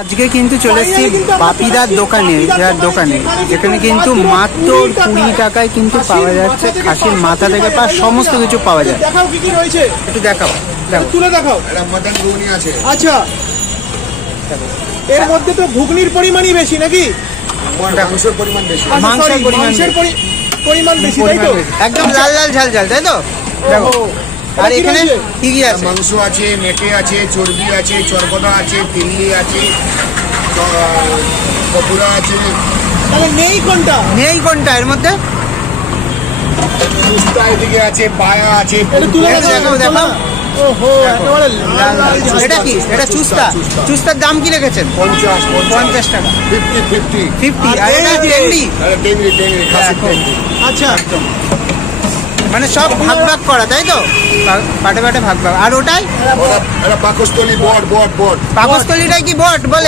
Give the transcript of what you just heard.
আজকে কিন্তু চলে এসেছি বাপিদার দোকানে, যেখানে কিন্তু মাত্র 20 টাকায় কিন্তু পাওয়া যাচ্ছে খাসির মাথা থেকে পা সমস্ত কিছু পাওয়া যায়। দেখাও কি কি রয়েছে, একটু দেখাও, তুলে দেখাও। এটা মটন ঘুগনি আছে। আচ্ছা, এর মধ্যে তো ঘুগনির পরিমাণই বেশি নাকি? মাংসের পরিমাণ বেশি। আচ্ছা, মাংসের sorry, পরিমাণ মাংসের পরিমাণ বেশি, তাই তো? একদম লাল লাল ঝাল ঝাল, তাই তো? দেখো, ওহো, আর এটা কি এখানে রয়েছে? কি কি আছে? মাংস আছে, মেটে আছে, চর্বি আছে, চরকদা আছে, তিল্লি আছে, কপুরা আছে। তাহলে নেই কোনটা? নেই কোনটা এর মধ্যে? চুস্তা এদিকে আছে, পায়া আছে। এটা তুলে দেখাও, দেখাও, দেখাও। ওহো, একেবারে লাল লাল ঝাল। এটা কি? এটা চুস্তা। চুস্তার দাম কি রেখেছেন? 50 টাকা। 50। আর এটা টেংরি। টেংরি খাসি টেংরি। আচ্ছা, মানে সব ভাগ ভাগ করা, তাই তো? পাটে পাটে ভাগ ভাগ। আর ওটাই এটা পাকস্থলী বট। পাকস্থলীটাই কি বট বলে?